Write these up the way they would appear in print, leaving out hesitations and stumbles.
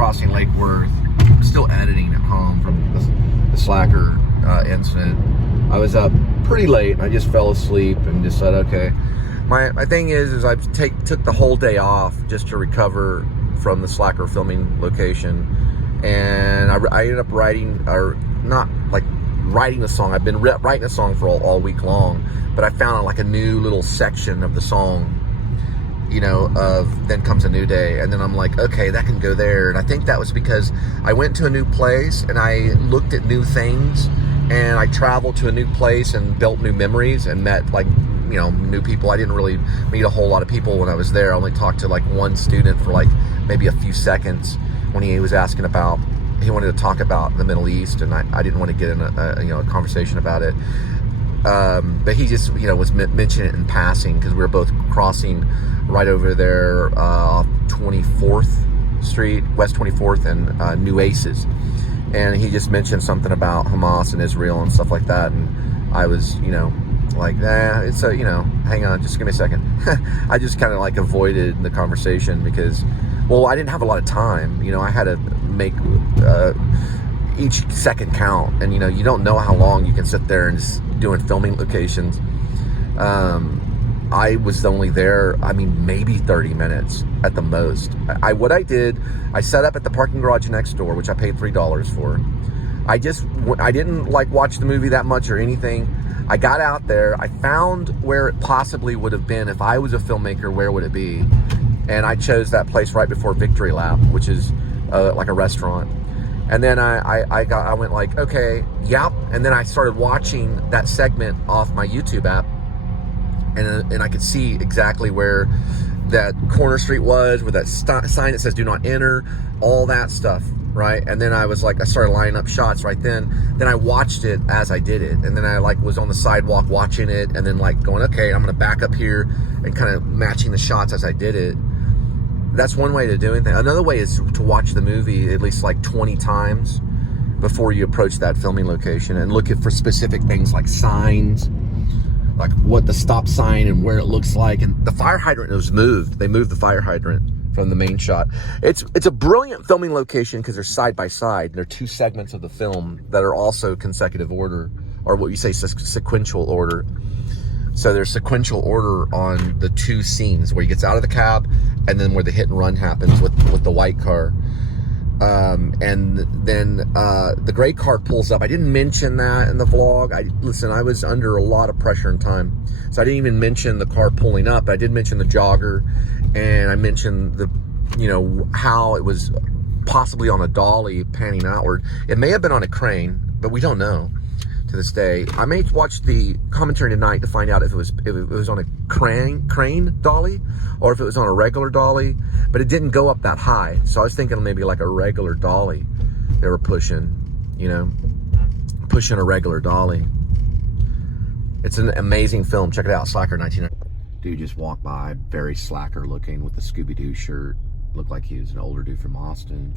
crossing Lake Worth. I'm still editing at home from the Slacker incident. I was up pretty late. I just fell asleep and just said, okay. My thing is I took the whole day off just to recover from the Slacker filming location, and I ended up writing, or not like writing the song. I've been writing a song for all week long, but I found like a new little section of the song, you know, of Then Comes a New Day, and then I'm like, okay, that can go there. And I think that was because I went to a new place and I looked at new things, and I traveled to a new place and built new memories and met, like, you know, new people. I didn't really meet a whole lot of people when I was there. I only talked to like one student for like maybe a few seconds when he was asking about, he wanted to talk about the Middle East, and I didn't want to get in a conversation about it. But he just, you know, was mentioning it in passing because we were both crossing right over there off 24th Street, West 24th and New Aces. And he just mentioned something about Hamas and Israel and stuff like that. And I was, you know, like, nah, it's a, you know, hang on, just give me a second. I just kind of like avoided the conversation because, well, I didn't have a lot of time. You know, I had to make each second count. And, you know, you don't know how long you can sit there and just doing filming locations. I was only there, I mean, maybe 30 minutes at the most. What I did, I set up at the parking garage next door, which I paid $3 for. I didn't like watch the movie that much or anything. I got out there, I found where it possibly would have been. If I was a filmmaker, where would it be? And I chose that place right before Victory Lap, which is like a restaurant. And then I went like, okay, yep. And then I started watching that segment off my YouTube app. And I could see exactly where that corner street was, where that sign that says do not enter, all that stuff, right? And then I was like, I started lining up shots right then. Then I watched it as I did it. And then I like was on the sidewalk watching it, and then like going, okay, I'm gonna back up here and kind of matching the shots as I did it. That's one way to do anything. Another way is to watch the movie at least like 20 times before you approach that filming location, and look for specific things like signs, like what the stop sign and where it looks like. And the fire hydrant was moved. They moved the fire hydrant from the main shot. It's a brilliant filming location because they're side by side. They're two segments of the film that are also consecutive order, or what you say sequential order. So there's sequential order on the two scenes where he gets out of the cab and then where the hit and run happens with the white car. And then the gray car pulls up. I didn't mention that in the vlog. Listen, I was under a lot of pressure and time, so I didn't even mention the car pulling up. I did mention the jogger, and I mentioned the, you know, how it was possibly on a dolly panning outward. It may have been on a crane, but we don't know to this day. I may watch the commentary tonight to find out if it was on a crane dolly or if it was on a regular dolly, but it didn't go up that high. So I was thinking maybe like a regular dolly they were pushing, you know, pushing a regular dolly. It's an amazing film. Check it out, Slacker 1990. Dude just walked by, very Slacker looking with the Scooby-Doo shirt. Looked like he was an older dude from Austin.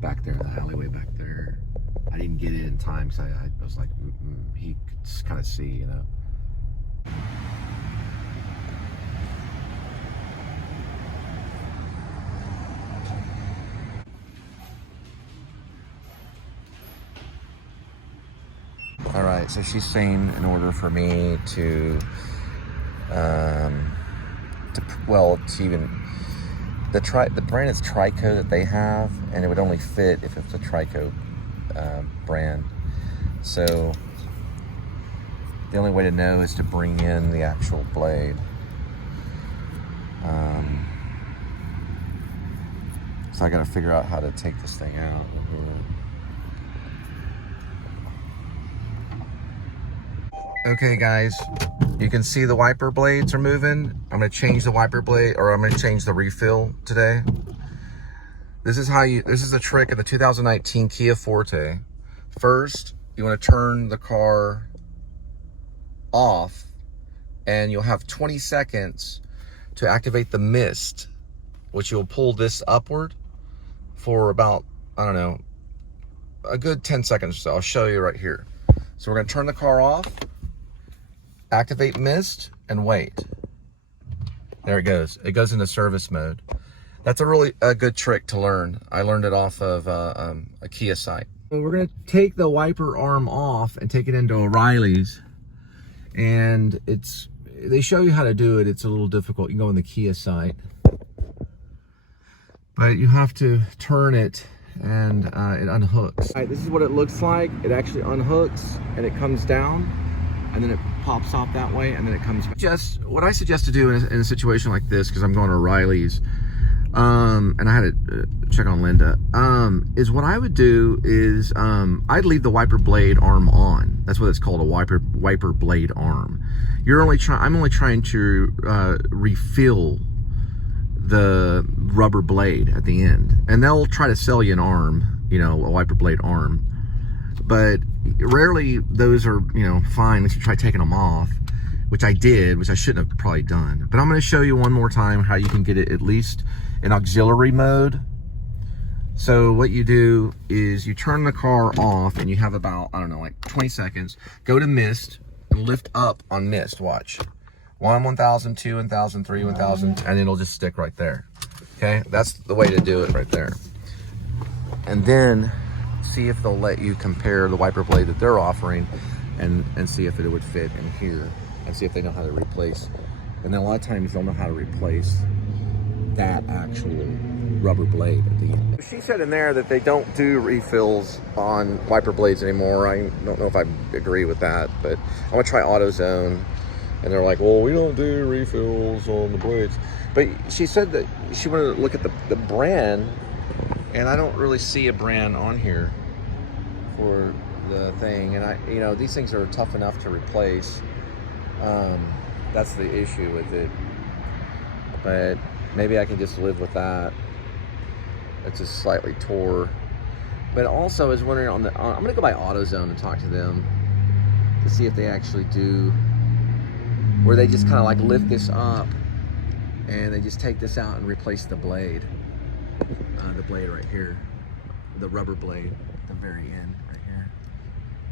Back there in the alleyway back there. I didn't get in time because I was like, he could kind of see, you know. All right, so she's saying in order for me to even, the brand is Trico that they have, and it would only fit if it's a Trico brand. So the only way to know is to bring in the actual blade. So I got to figure out how to take this thing out. Okay guys, you can see the wiper blades are moving. I'm going to change the wiper blade, or I'm going to change the refill today. This is a trick of the 2019 Kia Forte. First, you want to turn the car off, and you'll have 20 seconds to activate the mist, which you'll pull this upward for about, I don't know, a good 10 seconds or so. I'll show you right here. So we're going to turn the car off, activate mist, and wait. There it goes. It goes into service mode. That's a really good trick to learn. I learned it off of a Kia site. We're gonna take the wiper arm off and take it into O'Reilly's, and they show you how to do it. It's a little difficult. You can go on the Kia site, but you have to turn it and it unhooks. All right, this is what it looks like. It actually unhooks and it comes down, and then it pops off that way, and then it comes back. Just what I suggest to do in a situation like this, because I'm going to O'Reilly's, and I had to check on Linda, is what I would do is I'd leave the wiper blade arm on. That's what it's called, a wiper blade arm. I'm only trying to refill the rubber blade at the end, and they'll try to sell you an arm, you know, a wiper blade arm, but rarely those are, you know, fine unless you try taking them off, which I did, which I shouldn't have probably done. But I'm going to show you one more time how you can get it at least in auxiliary mode. So what you do is you turn the car off, and you have about, I don't know, like 20 seconds. Go to mist and lift up on mist. Watch. 1, 1000, 2, 1000, 3, 1000, and it'll just stick right there. Okay, that's the way to do it right there. And then see if they'll let you compare the wiper blade that they're offering, and see if it would fit in here, and see if they know how to replace. And then a lot of times they'll know how to replace that actual rubber blade at the end. She said in there that they don't do refills on wiper blades anymore. I don't know if I agree with that, but I'm gonna try Autozone. And they're like, well, we don't do refills on the blades. But she said that she wanted to look at the brand, and I don't really see a brand on here for the thing. And you know, these things are tough enough to replace. That's the issue with it. But maybe I can just live with that. It's just slightly tore. But also I was wondering I'm gonna go by Autozone and talk to them to see if they actually do, where they just kind of like lift this up and they just take this out and replace the blade. The blade right here, the rubber blade at the very end right here.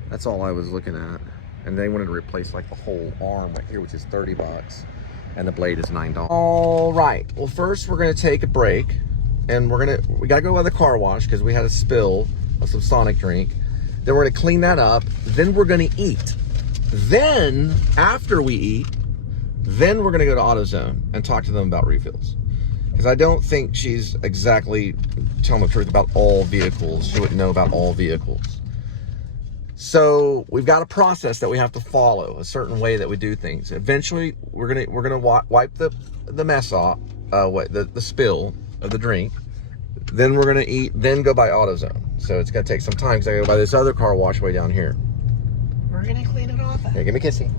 That's all I was looking at. And they wanted to replace like the whole arm right here, which is $30, and the blade is $9. All right, well, first we're gonna take a break, and we gotta go by the car wash because we had a spill of some Sonic drink. Then we're gonna clean that up. Then we're gonna eat. Then after we eat, then we're gonna go to AutoZone and talk to them about refills. Because I don't think she's exactly telling the truth about all vehicles. She wouldn't know about all vehicles. So we've got a process that we have to follow, a certain way that we do things. Eventually, we're gonna wipe the mess off, the spill of the drink. Then we're gonna eat, then go by AutoZone. So it's gonna take some time because I gotta go by this other car wash way down here. We're gonna clean it off. Here, give me a kissy.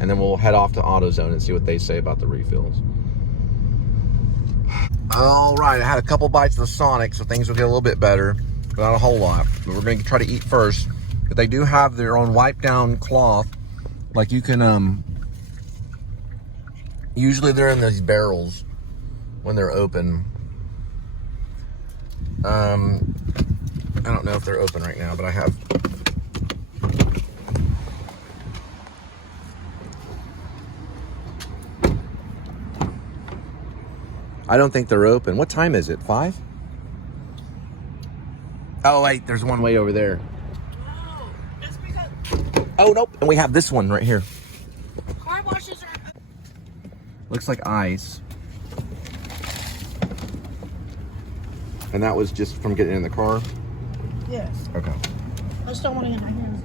And then we'll head off to AutoZone and see what they say about the refills. All right, I had a couple bites of the Sonic, so things will get a little bit better, but not a whole lot. But we're gonna try to eat first. But they do have their own wipe down cloth. Like you can, usually they're in these barrels when they're open. I don't know if they're open right now, but I have. I don't think they're open. What time is it? 5? Oh wait, there's one way over there. Oh, that's because. Oh nope, and we have this one right here. Car washes are. Looks like ice. And that was just from getting in the car? Yes. Okay. I just don't want to get my hands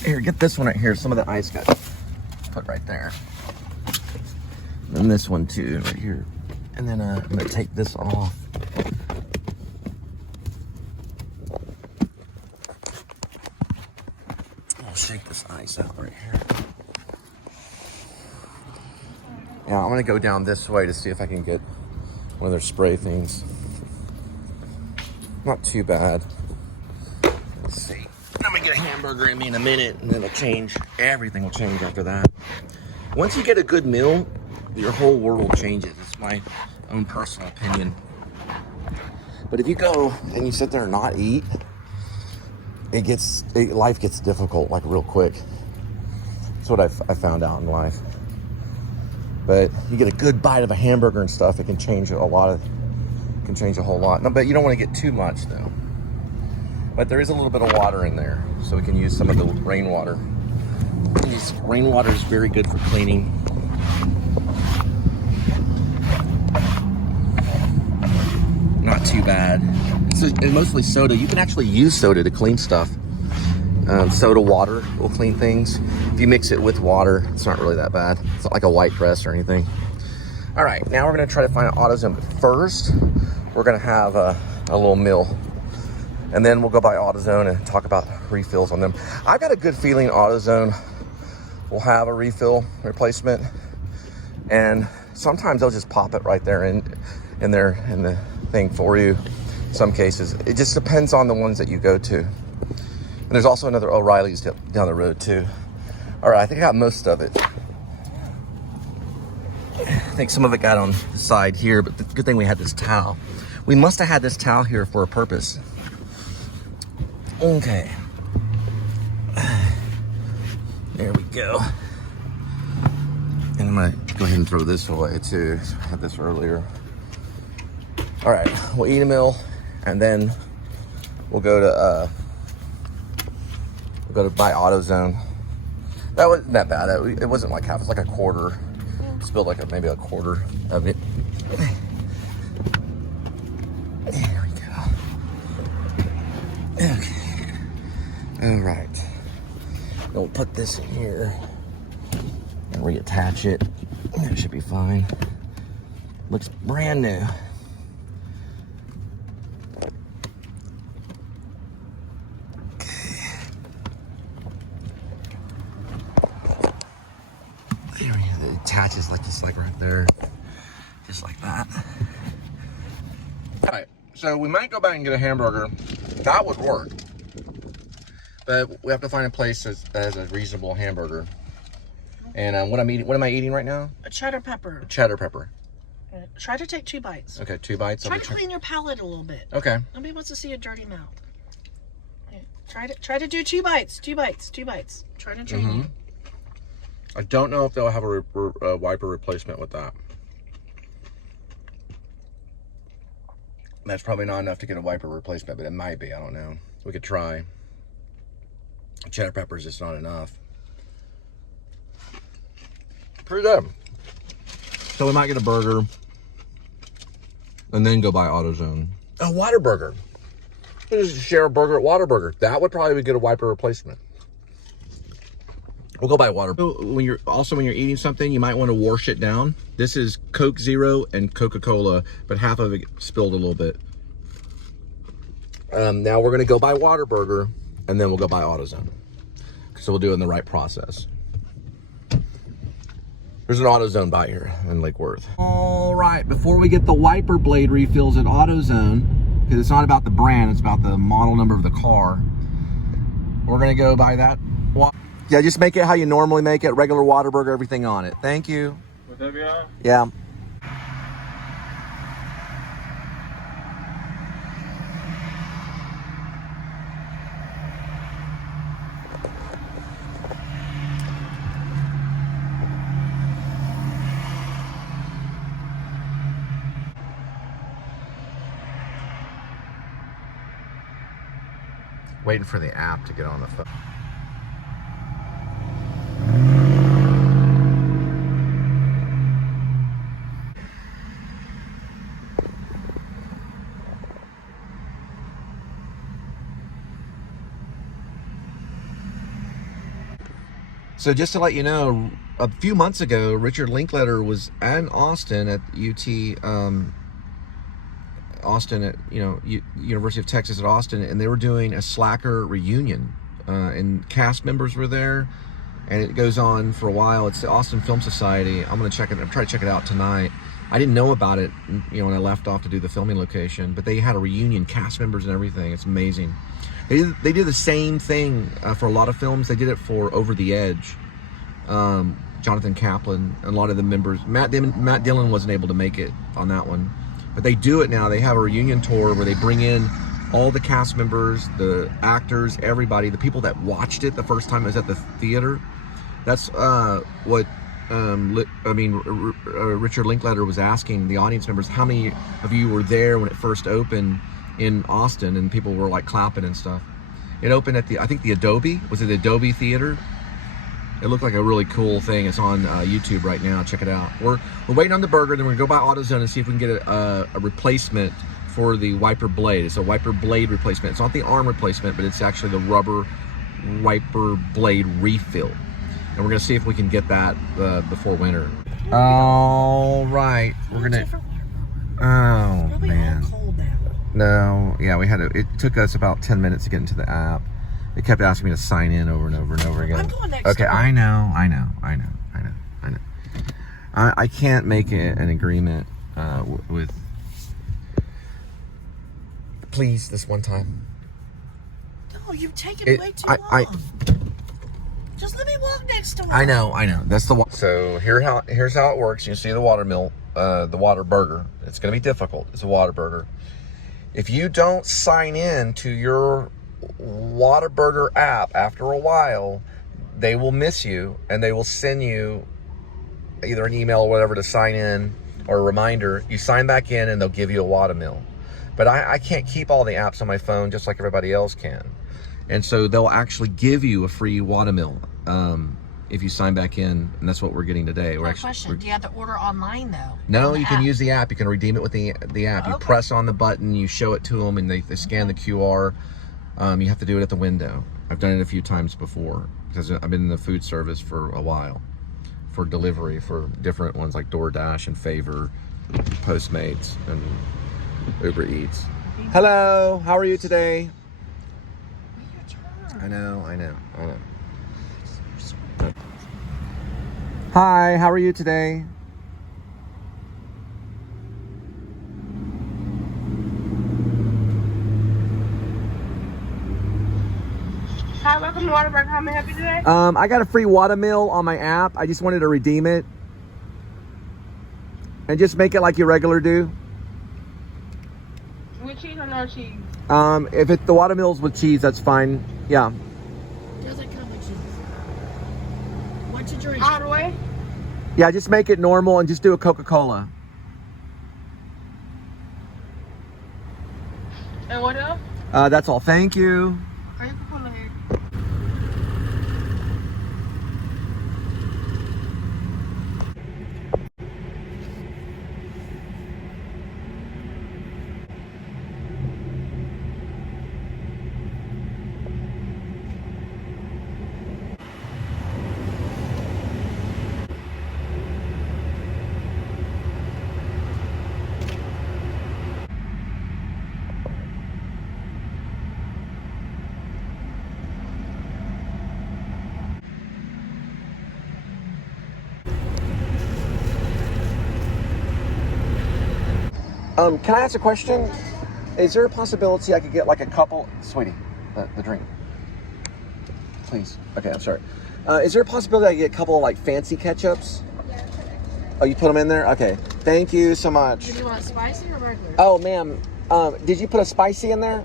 dirty. Here, get this one right here. Some of the ice got put right there. And this one too, right here. And then I'm gonna take this off. I'll shake this ice out right here. Yeah, I'm gonna go down this way to see if I can get one of their spray things. Not too bad. Let's see. I'm gonna get a hamburger in me in a minute, and then it'll change. Everything will change after that. Once you get a good meal, your whole world changes. It's my own personal opinion. But if you go and you sit there and not eat, life gets difficult like real quick. That's what I found out in life. But you get a good bite of a hamburger and stuff, it can change a whole lot. No, but you don't want to get too much though. But there is a little bit of water in there, so we can use some of the rainwater. Rainwater is very good for cleaning. Not too bad. It's mostly soda. You can actually use soda to clean stuff. Soda water will clean things. If you mix it with water, it's not really that bad. It's not like a white dress or anything. All right, now we're gonna try to find an AutoZone, but first, we're gonna have a little meal. And then we'll go by AutoZone and talk about refills on them. I've got a good feeling AutoZone will have a refill replacement. And sometimes they'll just pop it right there in the thing for you. In some cases, it just depends on the ones that you go to. And there's also another O'Reilly's down the road too. All right, I think I got most of it. I think some of it got on the side here, but the good thing we had this towel. We must have had this towel here for a purpose. Okay. There we go. And I'm gonna go ahead and throw this away too. I had this earlier. All right, we'll eat a meal, and then we'll go to buy AutoZone. That wasn't that bad. It wasn't like half. It's like a quarter. Spilled like maybe a quarter of it. There we go. Okay. All right. We'll put this in here and reattach it. That should be fine. Looks brand new. There we go. It attaches just like right there. Just like that. All right. So we might go back and get a hamburger. That would work. But we have to find a place that has a reasonable hamburger. And what am I eating right now? A cheddar pepper. Cheddar pepper. Try to take 2 bites. Okay, 2 bites. Try to clean your palate a little bit. Okay. Nobody wants to see a dirty mouth. Okay. Try to do 2 bites. 2 bites. 2 bites. Try to train you. I don't know if they'll have a wiper replacement with that. That's probably not enough to get a wiper replacement, but it might be. I don't know. We could try. Cheddar pepper is just not enough. Pretty good. So we might get a burger and then go buy AutoZone. A Whataburger. We'll just share a burger at Whataburger. That would probably get a wiper replacement. We'll go buy water. When you're eating something, you might want to wash it down. This is Coke Zero and Coca-Cola, but half of it spilled a little bit. Now we're gonna go buy Whataburger, and then we'll go buy AutoZone. So we'll do it in the right process. There's an AutoZone by here in Lake Worth. All right, before we get the wiper blade refills at AutoZone, because it's not about the brand, it's about the model number of the car, we're gonna go buy that. Yeah, just make it how you normally make it. Regular Whataburger, everything on it. Thank you. Yeah. Waiting for the app to get on the phone. So just to let you know, a few months ago, Richard Linklater was in Austin at UT, Austin at University of Texas at Austin, and they were doing a Slacker reunion, and cast members were there, and it goes on for a while. It's the Austin Film Society. I'm gonna check it. I'm trying to check it out tonight. I didn't know about it, when I left off to do the filming location, but they had a reunion, cast members and everything. It's amazing. They did the same thing for a lot of films. They did it for Over the Edge. Jonathan Kaplan, and a lot of the members. Matt Dillon wasn't able to make it on that one, but they do it now. They have a reunion tour where they bring in all the cast members, the actors, everybody, the people that watched it the first time it was at the theater. That's what Richard Linkletter was asking the audience members how many of you were there when it first opened in Austin, and people were like clapping and stuff. It opened at I think the A.D.W.C. Was it the A.D.W.C theater? It looked like a really cool thing. It's on YouTube right now. Check it out. We're waiting on the burger. Then we're gonna go by AutoZone and see if we can get a replacement for the wiper blade. It's a wiper blade replacement. It's not the arm replacement, but it's actually the rubber wiper blade refill. And we're gonna see if we can get that before winter. All right, we're gonna. Oh man. No, yeah, we had to. It took us about 10 minutes to get into the app. It kept asking me to sign in over and over and over again. I'm going next. Okay, I know. I can't make an agreement with. Please, this one time. No, you've taken way too long. Just let me walk next door. I know. That's the one. So here's how it works. You see the Whataburger. The Whataburger. It's going to be difficult. It's a Whataburger. If you don't sign in to your Whataburger app after a while, they will miss you and they will send you either an email or whatever to sign in or a reminder. You sign back in and they'll give you a Whatameal. But I can't keep all the apps on my phone just like everybody else can. And so they'll actually give you a free Whatameal if you sign back in, and that's what we're getting today. Do you have to order online though? No, you can use the app. You can redeem it with the app. You press on the button, you show it to them, and they scan the QR. You have to do it at the window. I've done it a few times before because I've been in the food service for a while for delivery for different ones like DoorDash and Favor, Postmates, and Uber Eats. Hello, how are you today? I know. Hi, how are you today? Hi, welcome to Whataburger. How may I help you today? I got a free Whatameal on my app. I just wanted to redeem it. And just make it like you regular do. With cheese or no cheese? If it's the Whatameal's with cheese, that's fine. Yeah. Doesn't come with cheese. What's your drink? All the way? Yeah, just make it normal and just do a Coca-Cola. And what else? That's all. Thank you. Coca-Cola here. Can I ask a question? Is there a possibility I could get like a couple, sweetie, the drink, please? Okay, I'm sorry. Is there a possibility I could get a couple of like fancy ketchups? Oh, you put them in there? Okay. Thank you so much. Do you want spicy or regular? Oh, ma'am. Did you put a spicy in there?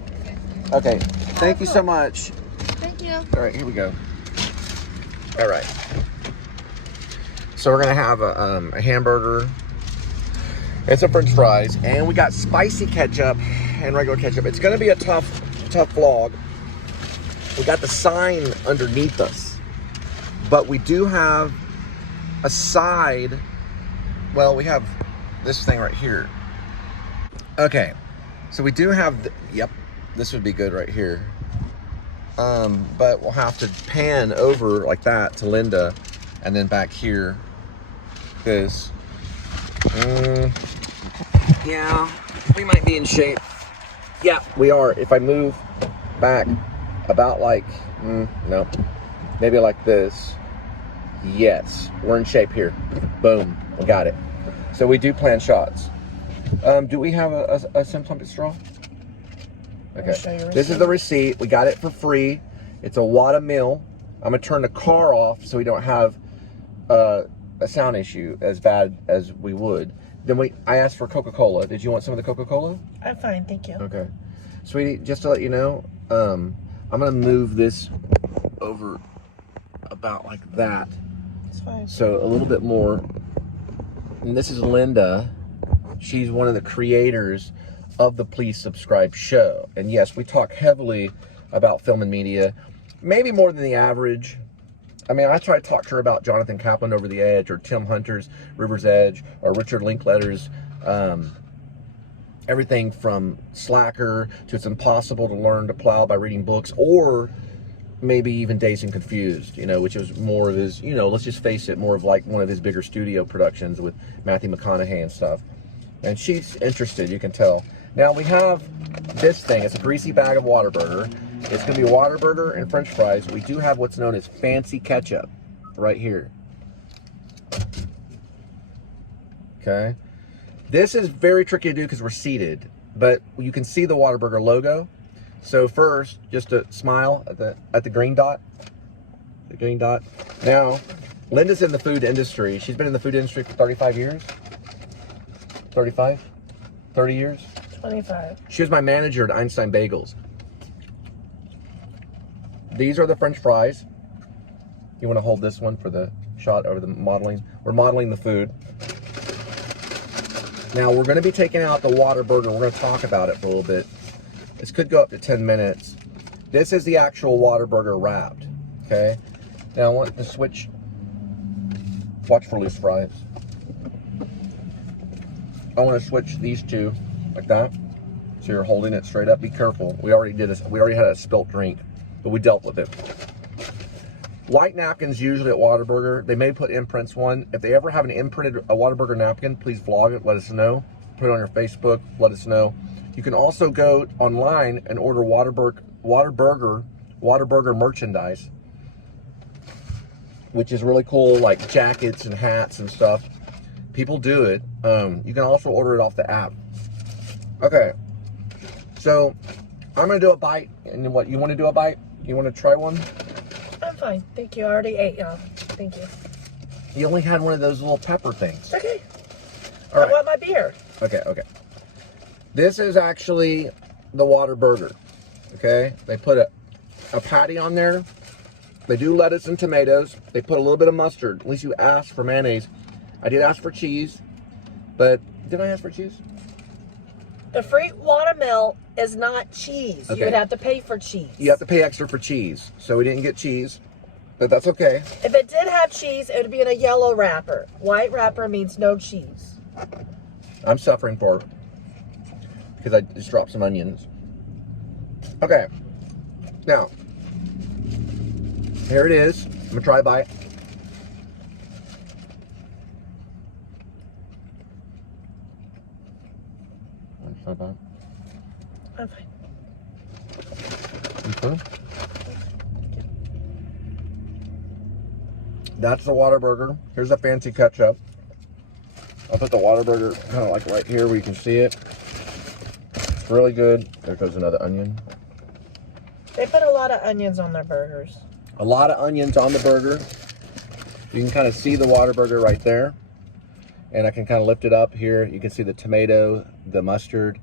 Okay. Thank you so much. Thank you. All right, here we go. All right. So we're gonna have a hamburger and some French fries, and we got spicy ketchup and regular ketchup. It's gonna be a tough vlog. We got the sign underneath us, but we do have a side. Well, we have this thing right here. Okay, so we do have. Yep, this would be good right here. But we'll have to pan over like that to Linda, and then back here. This. Yeah, we might be in shape. Yeah, we are. If I move back about like, no, maybe like this. Yes, we're in shape here. Boom, we got it. So we do plan shots. Do we have a Simpleton straw? Okay, this is the receipt. We got it for free. It's a Whatameal. I'm gonna turn the car off so we don't have a sound issue as bad as we would. Then I asked for Coca-Cola. Did you want some of the Coca-Cola? I'm fine, thank you. Okay. Sweetie, just to let you know, I'm gonna move this over about like that It's fine. So a little bit more. And this is Linda. She's one of the creators of the Please Subscribe show. And yes, we talk heavily about film and media, maybe more than the average. I mean, I try to talk to her about Jonathan Kaplan Over the Edge, or Tim Hunter's River's Edge, or Richard Linklater's everything from Slacker to It's Impossible to Learn to Plow by Reading Books, or maybe even Dazed and Confused, you know, which was more of his, you know, let's just face it, more of like one of his bigger studio productions with Matthew McConaughey and stuff. And she's interested, you can tell. Now we have this thing. It's a greasy bag of Whataburger. It's going to be Whataburger and French fries. We do have what's known as fancy ketchup right here. Okay. This is very tricky to do because we're seated, but you can see the Whataburger logo. So first, just a smile at the green dot. The green dot. Now, Linda's in the food industry. She's been in the food industry for 35 years. 35? 30 years? 25. She was my manager at Einstein Bagels. These are the French fries. You want to hold this one for the shot over the modeling? We're modeling the food. Now we're going to be taking out the Whataburger. We're going to talk about it for a little bit. This could go up to 10 minutes. This is the actual Whataburger wrapped. Okay. Now I want to switch. Watch for loose fries. I want to switch these two like that. So you're holding it straight up. Be careful. We already did this. We already had a spilt drink, but we dealt with it. White napkins usually at Whataburger. They may put imprints one. If they ever have an imprinted Whataburger napkin, please vlog it. Let us know. Put it on your Facebook. Let us know. You can also go online and order Whataburger merchandise, which is really cool, like jackets and hats and stuff. People do it. You can also order it off the app. Okay, so I'm gonna do a bite. And what, you want to do a bite? You want to try one? I'm fine. Thank you. I already ate, y'all. Thank you. You only had one of those little pepper things. Okay. All right. I want my beer. Okay, okay. This is actually the Whataburger. Okay, they put a patty on there. They do lettuce and tomatoes. They put a little bit of mustard. At least you asked for mayonnaise. I did ask for cheese, but did I ask for cheese? The free watermelon is not cheese. Okay. You would have to pay for cheese. You have to pay extra for cheese, so we didn't get cheese, but that's okay. If it did have cheese, it would be in a yellow wrapper. White wrapper means no cheese. I'm suffering for it because I just dropped some onions. Okay, now, here it is. I'm gonna try a bite. I'm fine. Okay. That's the Whataburger. Here's a fancy ketchup. I'll put the Whataburger kind of like right here where you can see it. It's really good. There goes another onion. They put a lot of onions on their burgers. A lot of onions on the burger. You can kind of see the Whataburger right there. And I can kind of lift it up here. You can see the tomato, the mustard.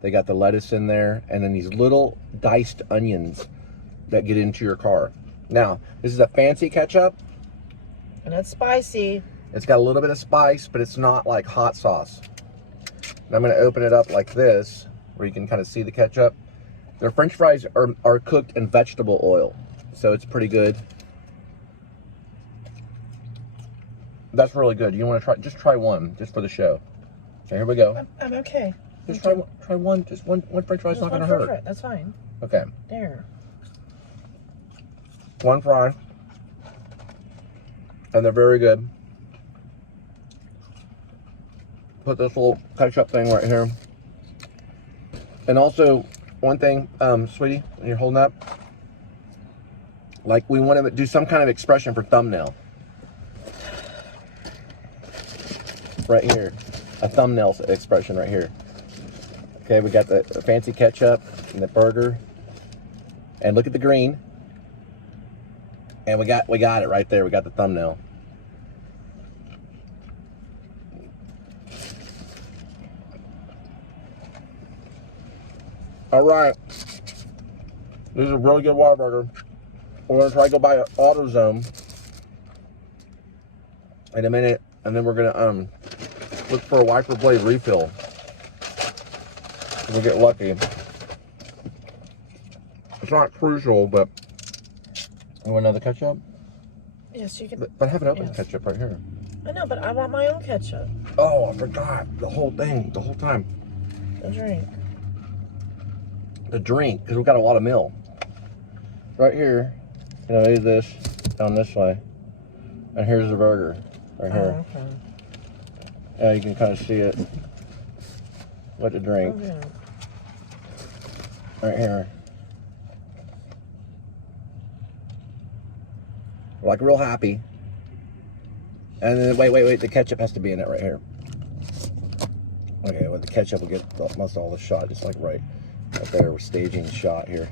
They got the lettuce in there. And then these little diced onions that get into your car. Now, this is a fancy ketchup. And it's spicy. It's got a little bit of spice, but it's not like hot sauce. And I'm going to open it up like this, where you can kind of see the ketchup. Their French fries are cooked in vegetable oil, so it's pretty good. That's really good. You want to try? Just try one, just for the show. So here we go. I'm okay. Just try one. Just one French fry's not going to hurt. Fry. That's fine. Okay. There. One fry. And they're very good. Put this little ketchup thing right here. And also, one thing, sweetie, when you're holding up, like we want to do some kind of expression for thumbnail. Right here. A thumbnail expression right here. Okay, we got the fancy ketchup and the burger. And look at the green. And we got it right there. We got the thumbnail. All right. This is a really good Whataburger. We're gonna try to go buy an Autozone. in a minute, and then we're gonna look for a wiper blade refill. We'll get lucky. It's not crucial, but you want another ketchup? Yes, you can. But I have an open Yes. ketchup right here. I know, but I want my own ketchup. Oh, I forgot the whole thing, the whole time. A drink. The drink, because we've got a lot of meal. Right here, you know, leave this down this way. And here's the burger, right here. Oh, okay. Yeah, you can kind of see it. What to drink, Okay. right here. Like real happy. And then, wait, the ketchup has to be in it right here. Okay, well the ketchup will get most all the shot, just like right there. We're staging the shot here.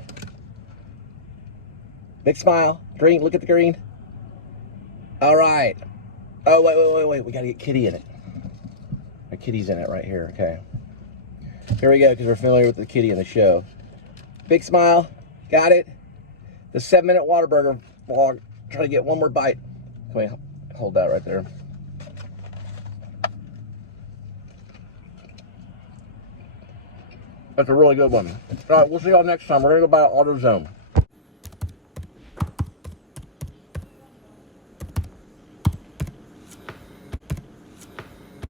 Big smile, green, look at the green. All right. Oh, wait, we gotta get Kitty in it. The Kitty's in it right here, okay. Here we go, because we're familiar with the Kitty in the show. Big smile, got it. The 7-minute Whataburger vlog. Try to get one more bite. Can we hold that right there? That's a really good one. All right, we'll see y'all next time. We're gonna go buy an AutoZone.